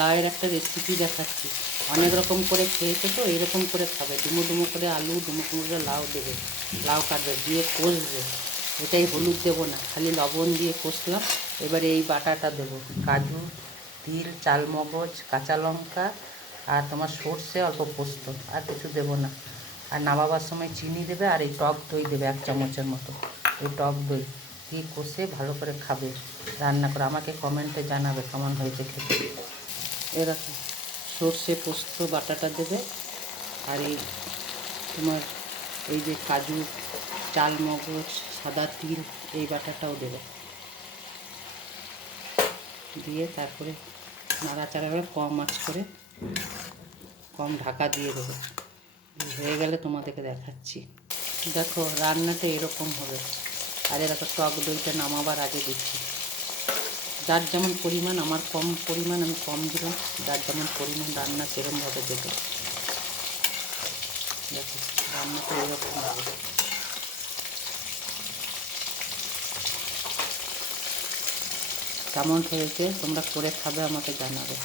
লাউয়ের একটা রেসিপি দেখাচ্ছি। অনেক রকম করে খেয়েছো তো, এরকম করে খাবে। ডুমো ডুমো করে আলু, ডুমো ডুমো করে লাউ দেবে, লাউ কাটবে, দিয়ে কষবে। এটাই হলুদ দেবো না, খালি লবণ দিয়ে কষলাম। এবারে এই বাটাটা দেবো, কাজু, তিল, চালমগজ, কাঁচা লঙ্কা আর তোমার সর্ষে, অল্প পোস্ত, আর কিছু দেবো না। আর নামাবার সময় চিনি দেবে, আর এই টক দই দেবে 1 চামচের মতো। এই টক দই দিয়ে কষে ভালো করে খাবে, রান্না করে আমাকে কমেন্টে জানাবে কেমন হয়েছে খেতে। এরকম সর্ষে পোস্ত বাটাটা দেবে, আর এই তোমার এই যে কাজু, চালমগজ, সাদা তিল, এই বাটাটাও দেবে। দিয়ে তারপরে নাড়াচাড়া করে কম আঁচ করে, কম ঢাকা দিয়ে দেবে। হয়ে গেলে তোমাদেরকে দেখাচ্ছি। দেখো রান্নাটা এরকম হবে। আর এরকম টক দইটা নামাবার আগে দিচ্ছি। যার যেমন পরিমাণ, আমার কম পরিমাণ আমি কম দিলাম, যার যেমন পরিমাণ রান্না সেরকমভাবে দেবে। দেখো রান্নাটা এরকম হবে। কেমন হয়েছে তোমরা করে খাবে, আমাকে জানাবে।